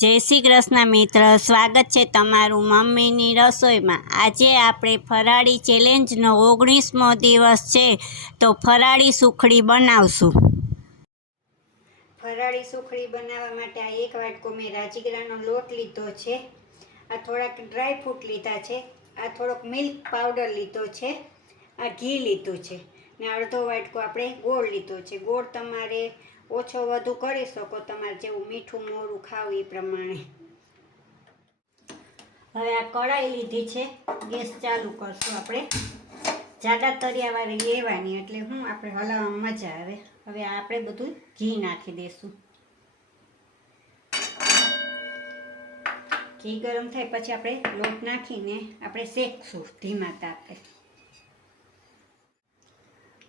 જય શ્રી કૃષ્ણ મિત્ર, સ્વાગત છે તમારું મમ્મીની રસોઈમાં। આજે આપણે ફરાળી ચેલેન્જનો 19મો દિવસ છે, તો ફરાળી સુખડી બનાવશું। ફરાળી સુખડી બનાવવા માટે આ 1 વાટકો મેં રાજગરાનો લોટ લીધો છે, આ થોડાક ડ્રાયફ્રૂટ લીધા છે, આ થોડોક મિલ્ક પાવડર લીધો છે, આ ઘી લીધું છે ને અડધો વાટકો આપણે ગોળ લીધો છે। ગોળ તમારે ઓછો વધુ કરી શકો, તમારે જેવું મીઠું મોળું ખાવું એ પ્રમાણે। હવે આ કઢાઈ લીધી છે, ગેસ ચાલુ કરશું આપણે। જાડા તરિયાવાળી લેવાની, એટલે હું આપણે હલાવવામાં મજા આવે। હવે આપણે બધું ઘી નાખી દઈશું। ઘી ગરમ થાય પછી આપણે લોટ નાખીને આપણે શેકશું ધીમા તાપે।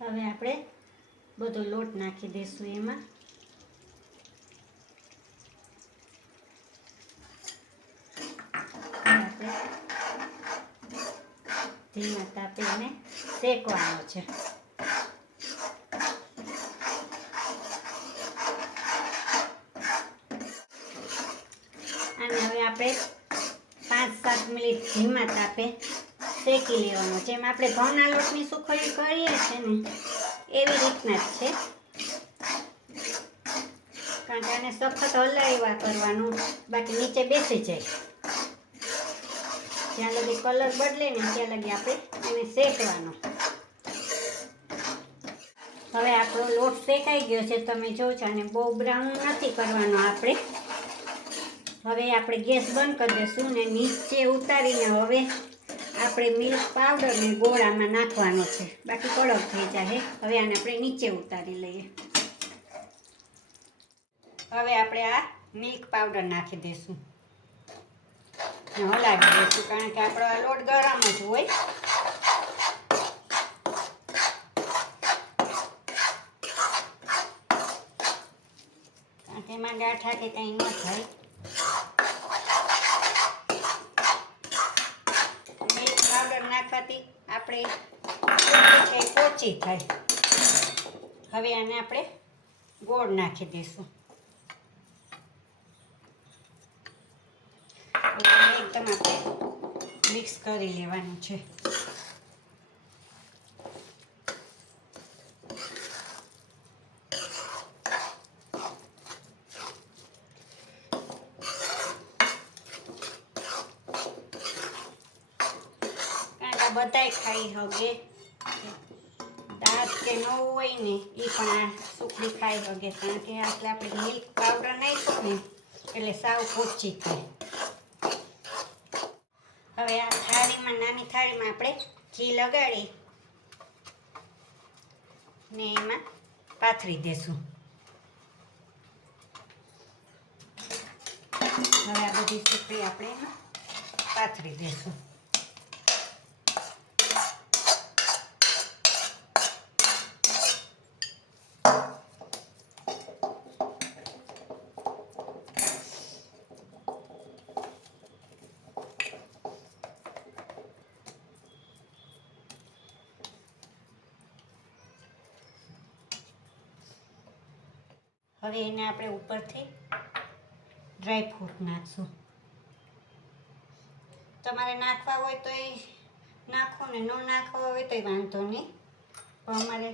હવે આપણે બધો લોટ નાખી દઈશું એમાં। ધીમા તાપે એને શેકવાનો છે। અને હવે આપણે 5-7 મિનિટ ધીમા તાપે શેકી લેવાનો। જેમ આપણે ઘઉંના લોટની સુખડી કરીએ છીએ ને એવી રીતના જ છે, કારણ કે આને સખત હલાવ્યા કરવાનું, બાકી નીચે બેસી જાય। જ્યાં લગી કલર બદલે ને ત્યાં લગી આપણે એને શેકવાનો। હવે આપણો લોટ શેકાઈ ગયો છે, તમે જોજો, અને બહુ બ્રાઉન નથી કરવાનો આપણે। હવે આપણે ગેસ બંધ કરી દઈશું ને નીચે ઉતારીને હવે આપણે મિલ્ક પાવડર ને ગોળ આમાં નાખવાનો છે, બાકી કડક થઈ જાય। હવે આને આપણે નીચે ઉતારી લઈએ। હવે આપણે આ મિલ્ક પાવડર નાખી દઈશું, હલાવી દઈશું, કારણ કે આપણો આ લોટ ગરમ જ હોય। કારણ કે એમાં ગાંઠા કે કંઈ ન થાય। મિલ્ક પાવડર નાખવાથી આપણે પોચી થાય। હવે આને આપણે ગોળ નાખી દઈશું। એકદમ આપણે મિક્સ કરી લેવાનું છે। કારણ કે બધાય ખાઈ શકે, દાંત કે ન હોય ને એ પણ આ સુખડી ખાઈ શકે, કારણ કે આટલે આપણે મિલ્ક પાવડર નાખ્યો ને એટલે સાવ પોચી થાય। હવે આ થાળીમાં, નાની થાળીમાં આપણે ઘી લગાડી ને એમાં પાથરી દેશું। હવે આ બધી સુખડી આપણે એમાં પાથરી દેશું। હવે એને આપણે ઉપરથી ડ્રાયફ્રૂટ નાખશું। તમારે નાખવા હોય તો એ નાખો ને, ન નાખવા હોય તો વાંધો નહીં, પણ અમારે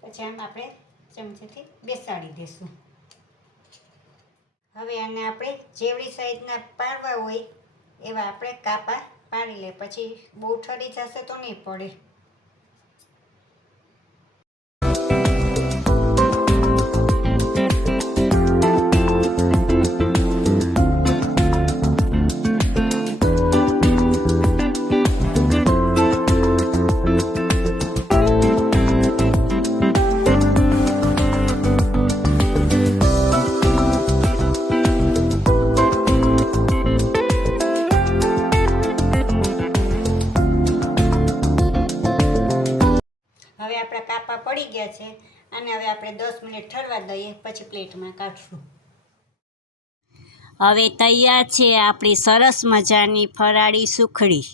પછી આમ આપણે ચમચીથી બેસાડી દઈશું। હવે આને આપણે જેવડી સાઈઝના પાડવા હોય એવા આપણે કાપા પાડી લે, પછી બહુ ઠરી જશે તો નહીં પડે। હવે આપણા કાપા પડી ગયા છે, અને હવે આપણે 10 મિનિટ ઠરવા દઈએ, પછી પ્લેટમાં કાઢશું। હવે તૈયાર છે આપણી સરસ મજાની ફરાળી સુખડી।